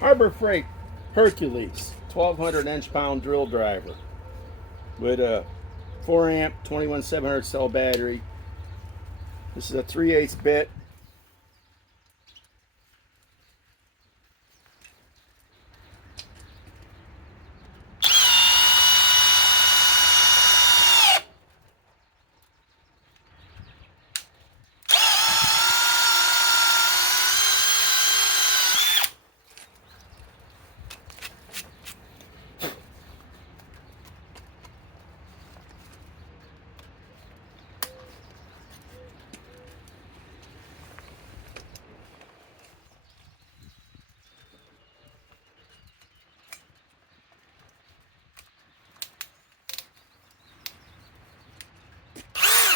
Harbor Freight Hercules 1200 inch-pound drill driver with a 4 amp 21700 cell battery. This is a 3/8 bit.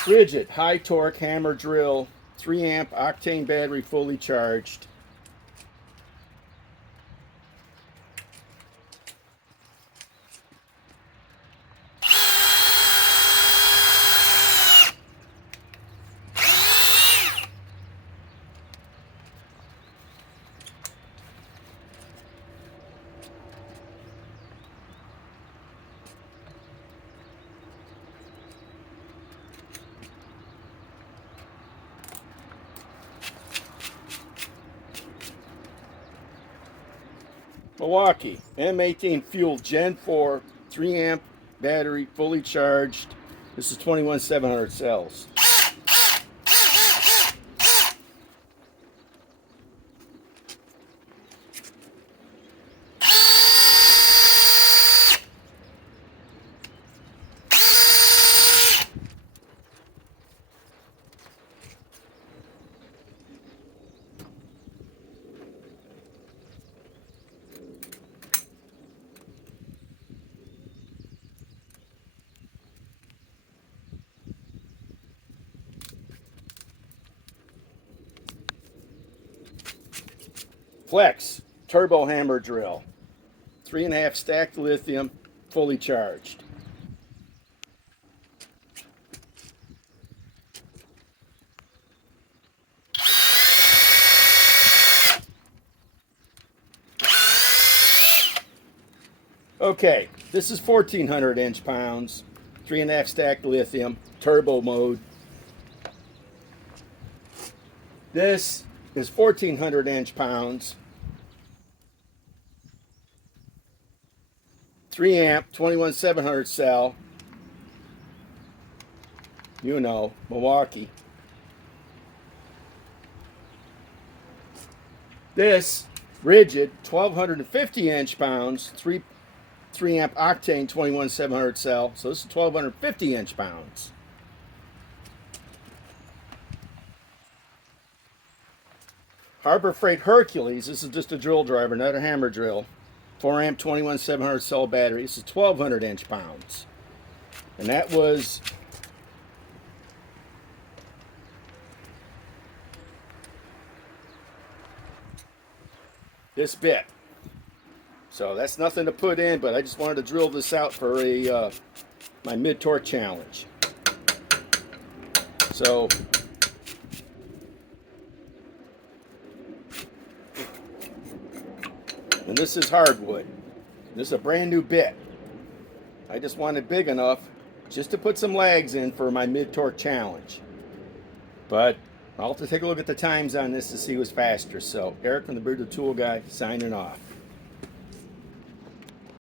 RIDGID high torque hammer drill, 3 amp octane battery fully charged. MILWAUKEE M18 fuel Gen 4 3 amp battery fully charged. This is 21700 cells. Flex turbo hammer drill, 3.5 stacked lithium, fully charged. Okay, this is 1400 inch-pounds, 3.5 stacked lithium, turbo mode. This is 1400 inch-pounds, 3 amp 21700 cell, you know, MILWAUKEE. This RIDGID 1250 inch-pounds, 3 amp octane 21700 cell, so this is 1250 inch-pounds. Harbor Freight Hercules, this is just a drill driver, not a hammer drill. 4 amp 21700 cell battery. This is 1200 inch-pounds. And that was this bit. So that's nothing to put in, but I just wanted to drill this out for a my mid-torque challenge. So and this is hardwood. This is a brand new bit. I just wanted big enough just to put some lags in for my mid-torque challenge. But I'll have to take a look at the times on this to see who's faster. So Eric from the Bearded Tool Guy signing off.